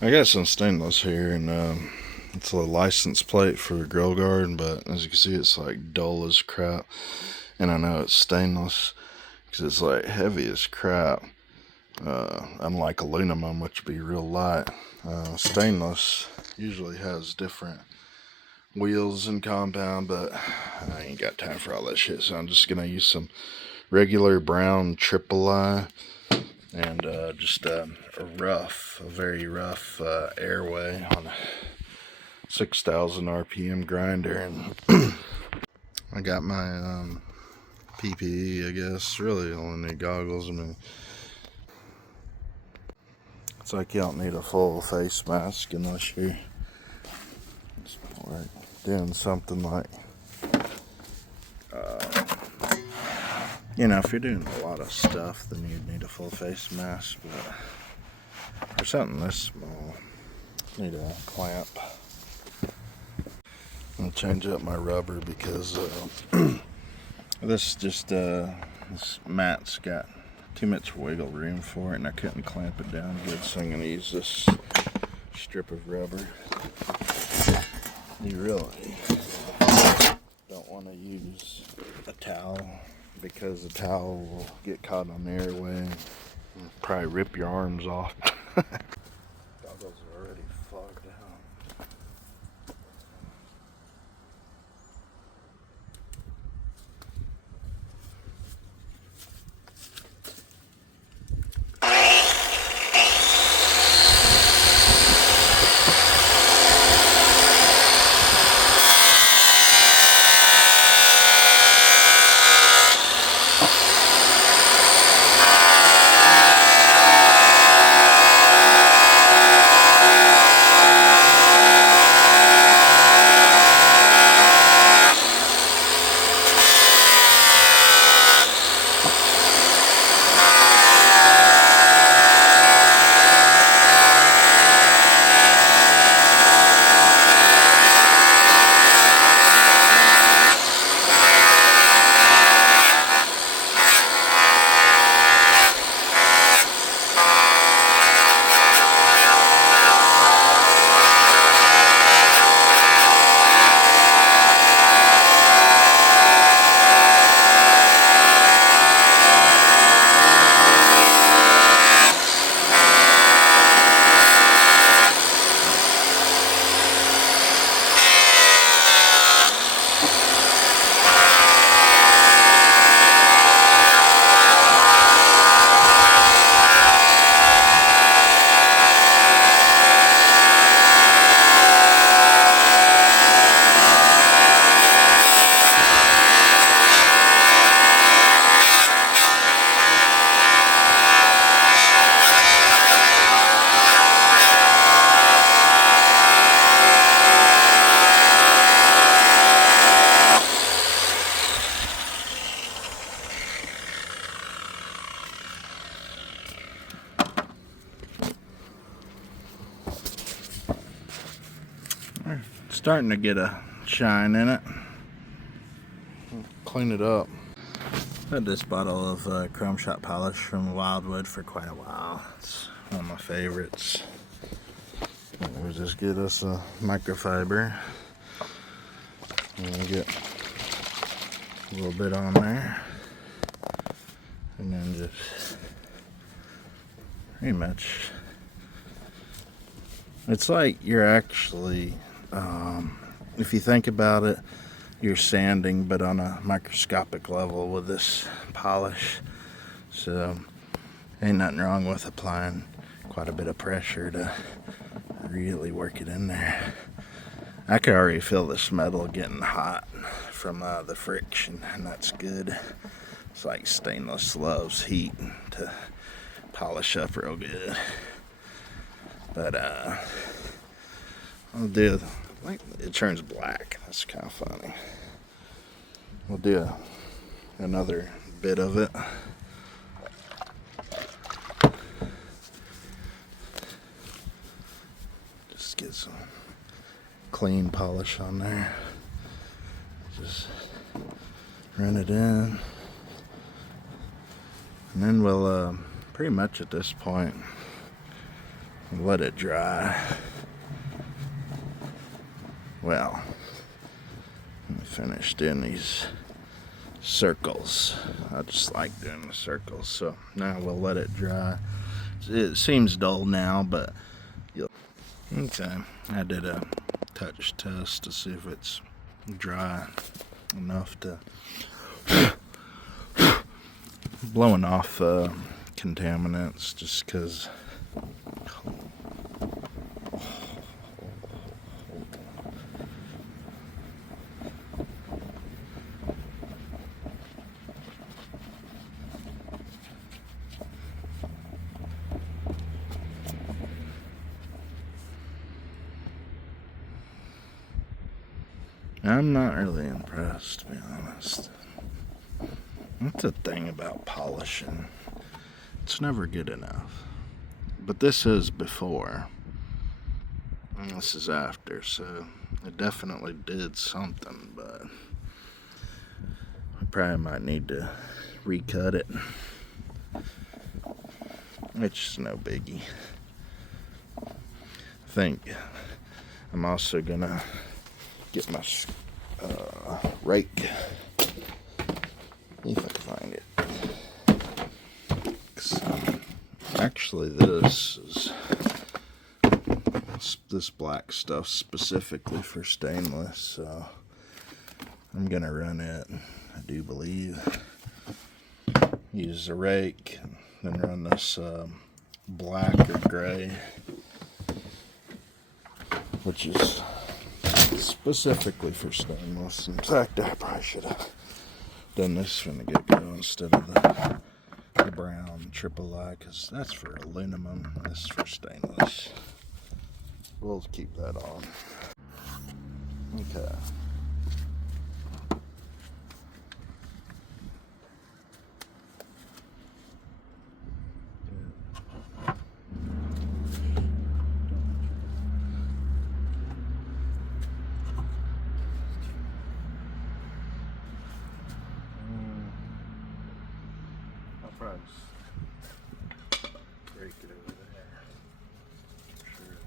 I got some stainless here, and it's a license plate for Grill Guard, but as you can see, it's like dull as crap. And I know it's stainless because it's like heavy as crap. Unlike aluminum, which would be real light, stainless usually has different wheels and compound, but I ain't got time for all that shit, so I'm just gonna use some regular brown triple I and just a very rough airway on a 6,000 RPM grinder. And I got my PPE, I guess. Really only need goggles. I mean, it's like you don't need a full face mask unless you're like doing something like, if you're doing a lot of stuff, then you'd need a full face mask. But for something this small, I need a clamp. I'll change up my rubber because this mat's got too much wiggle room for it, and I couldn't clamp it down good, so I'm going to use this strip of rubber. You really don't want to use a towel because the towel will get caught on the airway and probably rip your arms off. Goggles are already fogged out. Starting to get a shine in it. Clean it up. Had this bottle of Chrome Shot polish from Wildwood for quite a while. It's one of my favorites. We'll just get us a microfiber and we'll get a little bit on there, and then just pretty much, it's like you're actually, if you think about it, you're sanding, but on a microscopic level with this polish. So ain't nothing wrong with applying quite a bit of pressure to really work it in there. I can already feel this metal getting hot from the friction, and that's good. It's like stainless loves heat to polish up real good. But I'll do, like, it turns black. That's kind of funny. We'll do another bit of it. Just get some clean polish on there. Just run it in. And then we'll pretty much at this point let it dry. Well, I finished doing these circles. I just like doing the circles, so now we'll let it dry. It seems dull now, but okay. I did a touch test to see if it's dry enough to blowing off contaminants, just because I'm not really impressed, to be honest. That's the thing about polishing. It's never good enough. But this is before. And this is after, so it definitely did something, but we probably might need to recut it. It's just no biggie. I think I'm also gonna get my rake, if I can find it. Actually, this black stuff specifically for stainless, so I'm gonna run it, I do believe. Use a rake and then run this black or gray, which is specifically for stainless. In fact, I probably should have done this from the get-go instead of the brown AAA, because that's for aluminum, this is for stainless. We'll keep that on. Okay. I'll probably break it over there. Sure.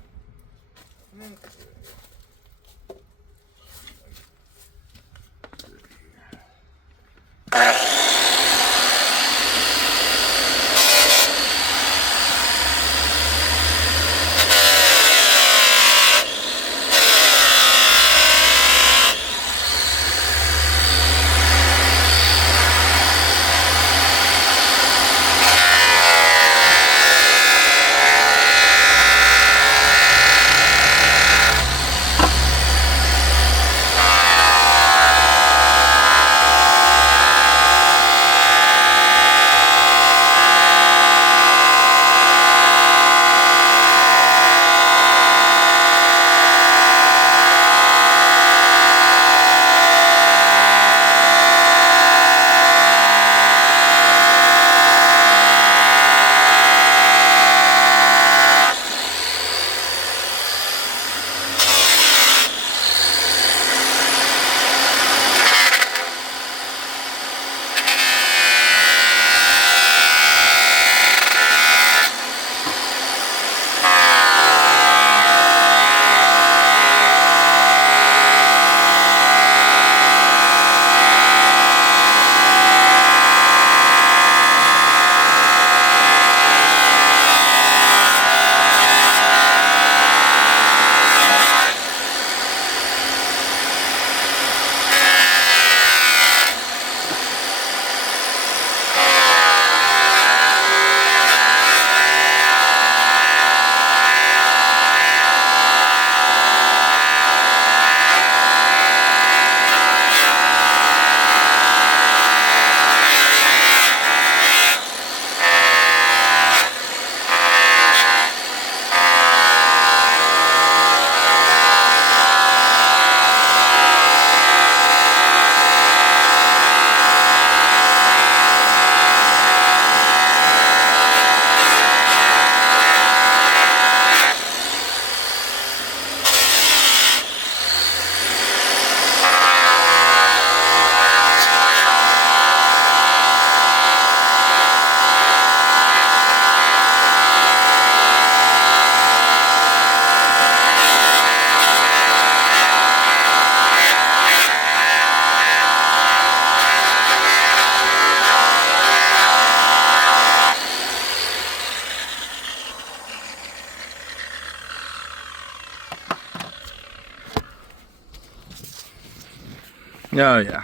Oh yeah.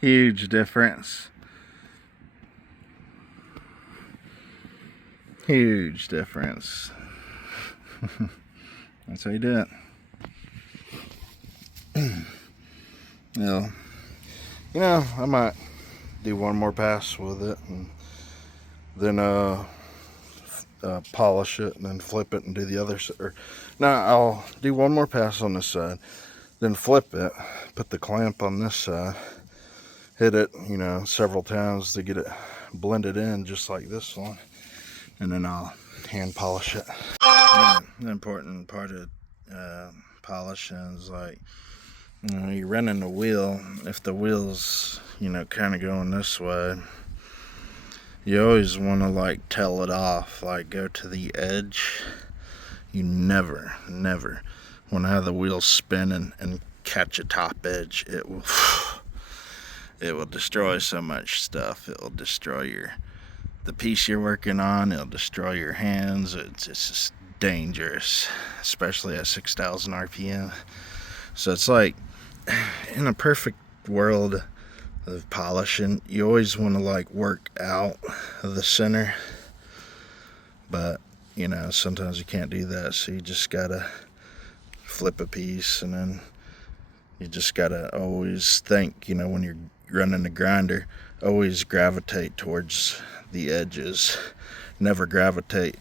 Huge difference. Huge difference. That's how you do it. Yeah. You know, I might do one more pass with it and then polish it and then flip it and do the other side. No, I'll do one more pass on this side, then flip it, put the clamp on this side, hit it, you know, several times to get it blended in just like this one, and then I'll hand polish it. The important part of polishing is, like, you know, you're running the wheel. If the wheel's, you know, kind of going this way, you always want to, like, tail it off, like go to the edge. You never want to have the wheel spin and catch a top edge. It will destroy so much stuff. It will destroy the piece you're working on. It'll destroy your hands. It's just dangerous, especially at 6,000 RPM. So it's like, in a perfect world of polishing, you always want to, like, work out of the center, but you know, sometimes you can't do that, so you just gotta flip a piece, and then you just gotta always think, you know, when you're running the grinder, always gravitate towards the edges, never gravitate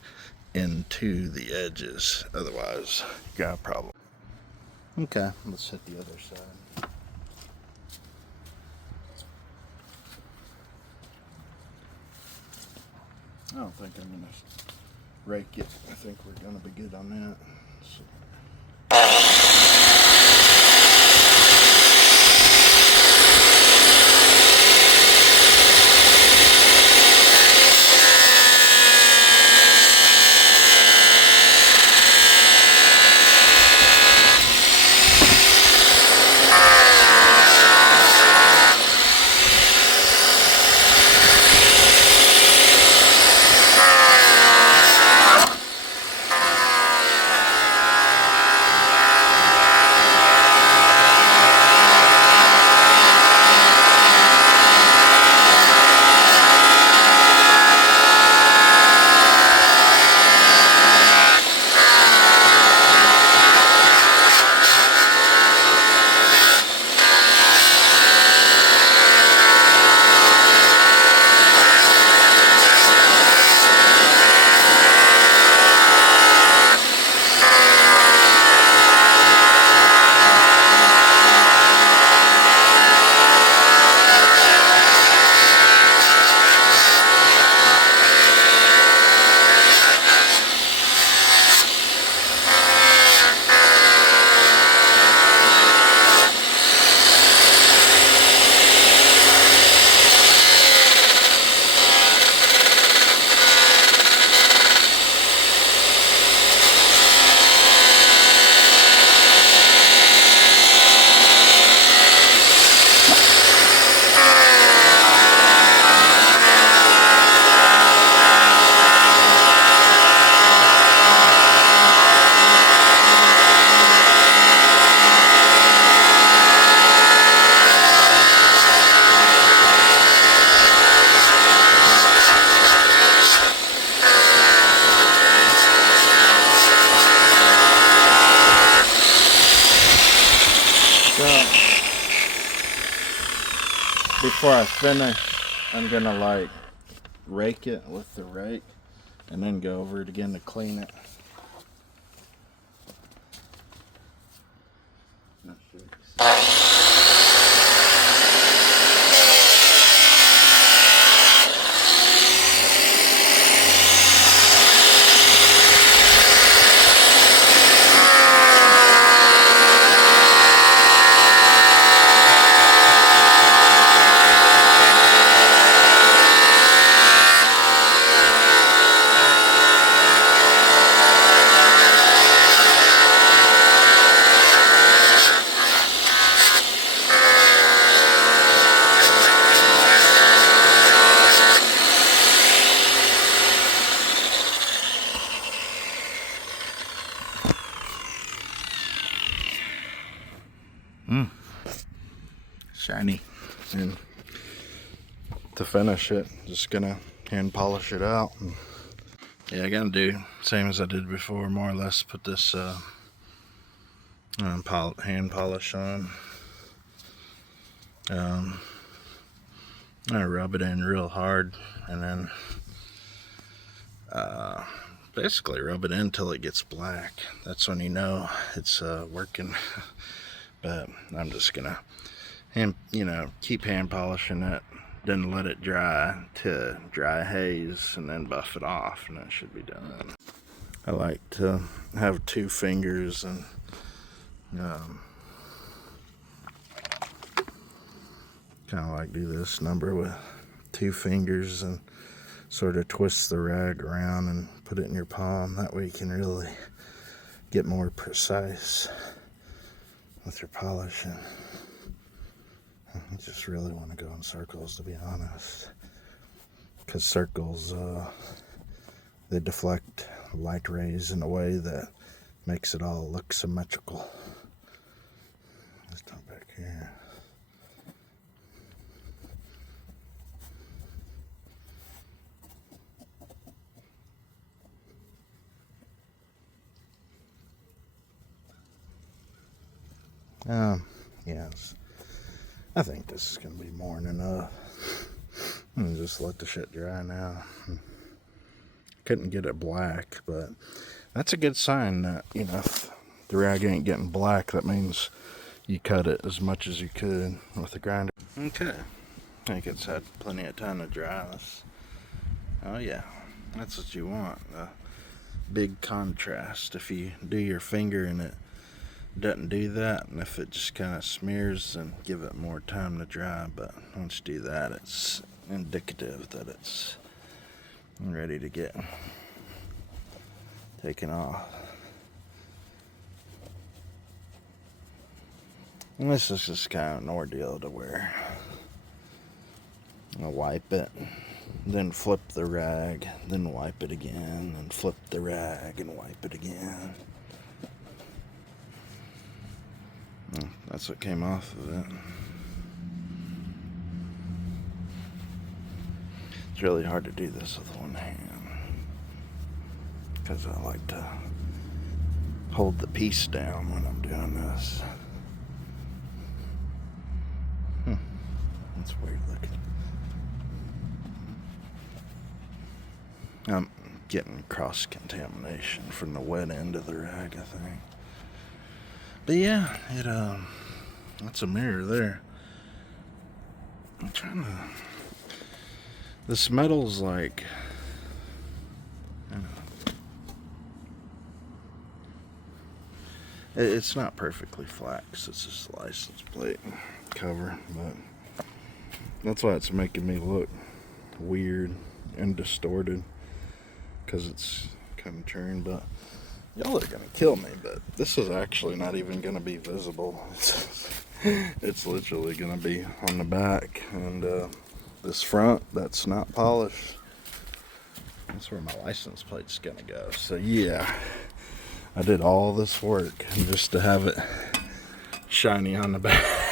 into the edges, otherwise you got a problem. Okay, let's hit the other side. I don't think I'm gonna rake it. I think we're gonna be good on that. So. Before I finish, I'm gonna, like, rake it with the rake and then go over it again to clean it. shiny. And to finish it, just gonna hand polish it out. Yeah, I gotta do same as I did before, more or less. Put this hand polish on. I rub it in real hard, and then basically rub it in until it gets black. That's when you know it's working. But I'm just gonna keep hand polishing it, then let it dry to dry haze, and then buff it off, and that should be done. I like to have 2 fingers and kind of like do this number with 2 fingers and sort of twist the rag around and put it in your palm. That way you can really get more precise with your polishing. You just really want to go in circles, to be honest, because circles they deflect light rays in a way that makes it all look symmetrical. Let's come back here. Yes. I think this is going to be more than enough. I'm going to just let the shit dry now. Couldn't get it black, but that's a good sign that, if the rag ain't getting black, that means you cut it as much as you could with the grinder. Okay. I think it's had plenty of time to dry. Oh yeah, that's what you want. A big contrast. If you do your finger and it doesn't do that, and if it just kind of smears, then give it more time to dry. But once you do that, it's indicative that it's ready to get taken off. And this is just kind of an ordeal to where I'll wipe it, then flip the rag, then wipe it again, and flip the rag and wipe it again. That's what came off of it. It's really hard to do this with one hand because I like to hold the piece down when I'm doing this. That's weird looking. I'm getting cross-contamination from the wet end of the rag, I think. But yeah, that's a mirror there. I'm trying to... This metal's like... It's not perfectly flat because it's just a license plate cover, but that's why it's making me look weird and distorted, because it's kind of turned. But y'all are gonna kill me, but this is actually not even gonna be visible. It's literally gonna be on the back, and this front that's not polished, that's where my license plate's gonna go. So yeah, I did all this work just to have it shiny on the back.